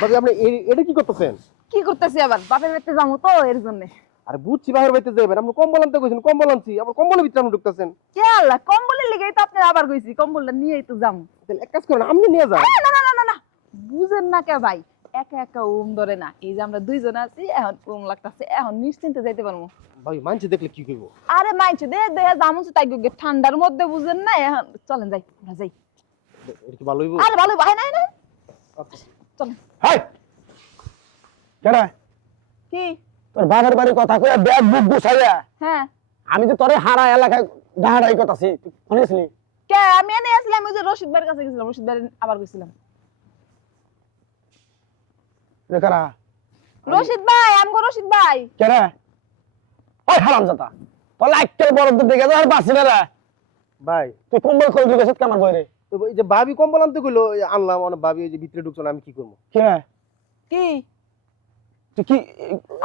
ভাবি আপনি এটা কি করতেছেন? কি করতেছি আবার বাপের বাড়িতে যাবো তো এর জন্য। আরে বুঝছি বাহির বাইতে যাবেন, আপনি কম্বল আনতে কইছেন, কম্বল আনছি, আবার কম্বলের ভিতরে আপনি ঢুকতেছেন। কে আল্লাহ, কম্বলের লিগেই তো আপনার আবার কইছি কম্বলটা নিয়েই তো যাবো। তাহলে এক কাজ করেন, আপনি নিয়ে যান। না না না না না, বুঝেন না কে ভাই, একা একা ধরে না। এই যে আমরা দুইজন আছি, এখন লাগতাছে, এখন নিশ্চিন্তে যাইতে পারবো। ভাবি মানছে দেখলে কি কইবো? আরে মাইছে দে দে জামুছে তাই গো, ঠান্ডার মধ্যে বুঝেন না, এখন চলেন যাই, আমরা যাই। এটা কি ভালো হইবো? আরে ভালো ভাই নাই না, আচ্ছা। চলেন। হাই কেডা কি? তোর বাবার বাড়ির কথা কইয়া ব্যাগ বুক গুছাইয়া হ্যাঁ আমি তো তোরে হারা এলাকায় ডাহারাই কথাছি শুনেছিলি? কে? আমি এনে আসলাম, ওই যে রশিদ ভাইয়ের কাছে গেছিলাম, রশিদ ভাই আবার গেছিলাম। রেখারা রশিদ ভাই, আমগো রশিদ ভাই। কেডা? ওই হারামজাদা তোর লাইকের বড় দিকে যা আর বাসি না রে। ভাই তুই কম্বল খুলে দিছিস কামার বইরে। তো এই যে ভাবি কম্বল আনতে কইলো, এই আনলাম, মানে ভাবি ওই যে ভিতরে ঢুকছো না, আমি কি করবো? কেডা কি? তুই কি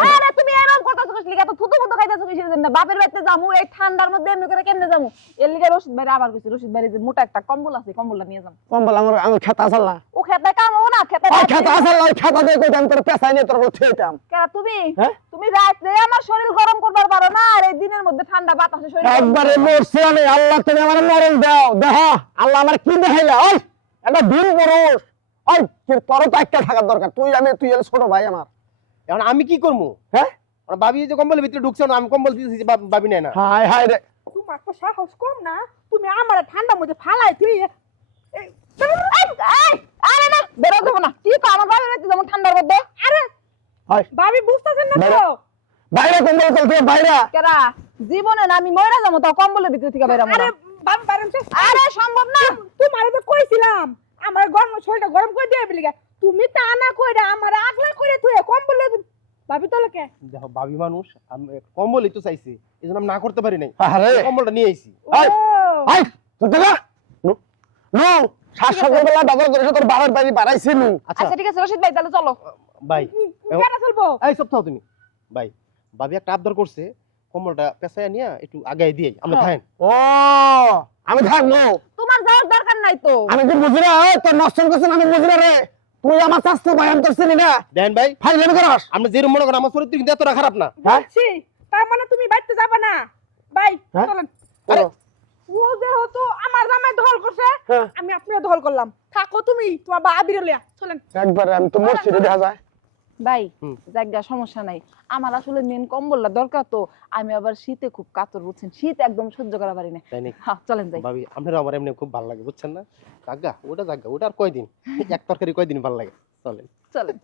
আরে তুমি এরকম কথা কইছ লিগা, তো থুতু থুতু খাইতাছ কিসের জন্য? বাপের বাড়িতে যামু এই ঠান্ডার মধ্যে, এমনি করে কেমনে যামু? এর লিগা রশিদ ভাই আবার কইছে, রশিদ ভাই যে মোটা একটা কম্বল আছে, কম্বলটা নিয়ে যাম। কম্বল আমার আমার খেতা আসল না? ও খেতে কামও না, খেতে ওই খেতা আসল না, ওই খেতা দিয়ে কইতাম তোর পেছাই নিয়ে তোর ঠেইতাম। কেন তুমি? হ্যাঁ? তুমি রাতে আমার শরীর গরম করবার পারো না, আর এই দিনের মধ্যে ঠান্ডা বাতাসে শরীর গরম একবারে করবে। মরছি আমি। আল্লাহ তুমি আমার মরণ দাও। দেখো আল্লাহ আমার কি দেখাইলা। ওই একটা দিন পুরুষ, ওই তোর তো একটা থাকার দরকার। তুই এর ছোট ভাই আমার। এখন আমি কি করবো? হ্যাঁ মানে ভাবি এই যে কম্বলের ভিতরে ঢুকছে না, আমি কম্বল দিতেছি, ভাবি নেয় না। হাই হাই রে। তোমার তো সাহস কম না, তুমি আমার ঠান্ডার মধ্যে ফালাই তুই আরে না, বেরো দেবো না। কি কো আমার বাপের বাড়িতে যেমন ঠান্ডার মধ্যে? আরে হাই ভাবি বুঝতেছেন না বাইরে তো? বাইরে কম্বল খুলতে বাইরে। কেরা জীবনে না আমি মইরা যাবো, তাও কম্বলের ভিতর থেকে বেরাবো আরে না। ভাবি বারেন আরে সম্ভব না। তোমারে তো কইছিলাম আমার গরম শরীরটা গরম করে দিয়ে বলি তুমি তা না কইরা আমার আগলা করে তুই কম্বল ভাবি তো লোকে দেখো ভাবি মানুষ, আমি কম্বলই তো চাইছি, এই জন্য আমি না করতে পারি নাই, আরে কম্বলটা নিয়ে আইছি। হাই হাই তুই দেখা নো নো শাসকের বেলা বাজার করে তোর বাবার বাড়ি বাড়াইছি নু। আচ্ছা ঠিক আছে রশিদ ভাই, তাহলে চলো। ভাই কেন চলবো? এই সব থাও তুমি। ভাই ভাবি একটা আবদার করছে, কম্বলটা পেছায়া নিয়ে একটু আগাই দিয়ে আমরা খাইন। ও আমি থাকবো। তোমার যাওয়ার দরকার নাই তো। আমি কি বুঝি না? তোর নষ্ট করছিস আমি বুঝি না রে। তুই আমার স্বাস্থ্য ভাই আমি তোর চিনি না। দেন ভাই, ফাইল করাস। আপনি যেরকম মনে করেন আমার চরিত্র কিন্তু এতটা খারাপ না। হ্যাঁ বুঝছি, তার মানে তুমি বাইতে যাবে না ভাই? হ্যাঁ? চলেন। আরে ও যেহেতু আমার জামাই দখল করছে, হ্যাঁ। আমি আপনার দখল করলাম। থাকো তুমি তোমার বা আবির লিয়া। চলেন। একবার আমি তো মরছি রে দেখা যায়। ভাই হুম। জায়গা সমস্যা নাই, আমার আসলে মেন কম্বলটা দরকার তো। আমি আবার শীতে খুব কাতর, বুঝছেন, শীত একদম সহ্য করা পারি না। তাই নাকি? হ্যাঁ চলেন যাই। ভাবি আপনারা আমার এমনি খুব ভালো লাগে, বুঝছেন না? জাগা ওটা আর কয়দিন, এক তরকারি কয়দিন ভালো লাগে। চলেন। চলেন।